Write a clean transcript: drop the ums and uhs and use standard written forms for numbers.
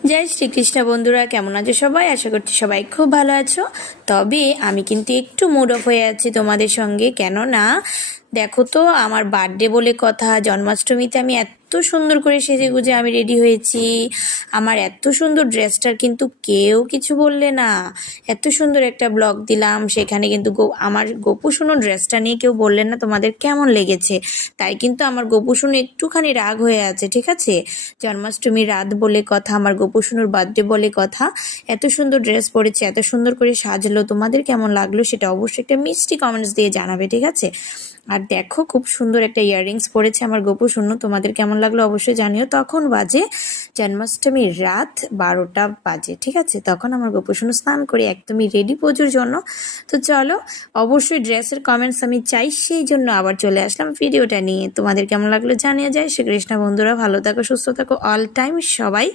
জয় শ্রীকৃষ্ণ বন্ধুরা, কেমন আছো সবাই? আশা করছি সবাই খুব ভালো আছো। তবে আমি কিন্তু একটু মুড অফ হয়ে আছি তোমাদের সঙ্গে। কেন না, দেখো তো, আমার বার্থডে বলে কথা, জন্মাষ্টমীতে আমি এত সুন্দর করে সেজে গুজে আমি রেডি হয়েছি। আমার এত সুন্দর ড্রেসটার কিন্তু কেউ কিছু বললে না। এত সুন্দর একটা ব্লগ দিলাম, সেখানে কিন্তু আমার গোপু সোনো ড্রেসটা নিয়ে কেউ বললেন না তোমাদের কেমন লেগেছে। তাই কিন্তু আমার গোপু সোনো একটুখানি রাগ হয়ে আছে, ঠিক আছে? জন্মাষ্টমীর রাত বলে কথা, আমার গোপু সোনোর বার্থডে বলে কথা, এত সুন্দর ড্রেস পরেছে, এত সুন্দর করে সাজলো, তোমাদের কেমন লাগলো সেটা অবশ্যই একটা মিষ্টি কমেন্টস দিয়ে জানাবে, ঠিক আছে? আর দেখো, খুব সুন্দর একটা ইয়াররিংস পরেছে আমার গোপু সোনো, তোমাদের কেমন লাগলো অবশ্যই জানিও। তখন বাজে জন্মাষ্টমীর রাত 12টা বাজে, ঠিক আছে? তখন আমার গোপু সোনো স্নান করে একদমই রেডি পুজোর জন্য। তো চলো, অবশ্যই ড্রেসের কমেন্টস আমি চাই, সেই জন্য আবার চলে আসলাম ভিডিওটা নিয়ে। তোমাদের কেমন লাগলো জানিয়ে যায়। শ্রীকৃষ্ণ বন্ধুরা, ভালো থাকো, সুস্থ থাকো অল টাইম সবাই।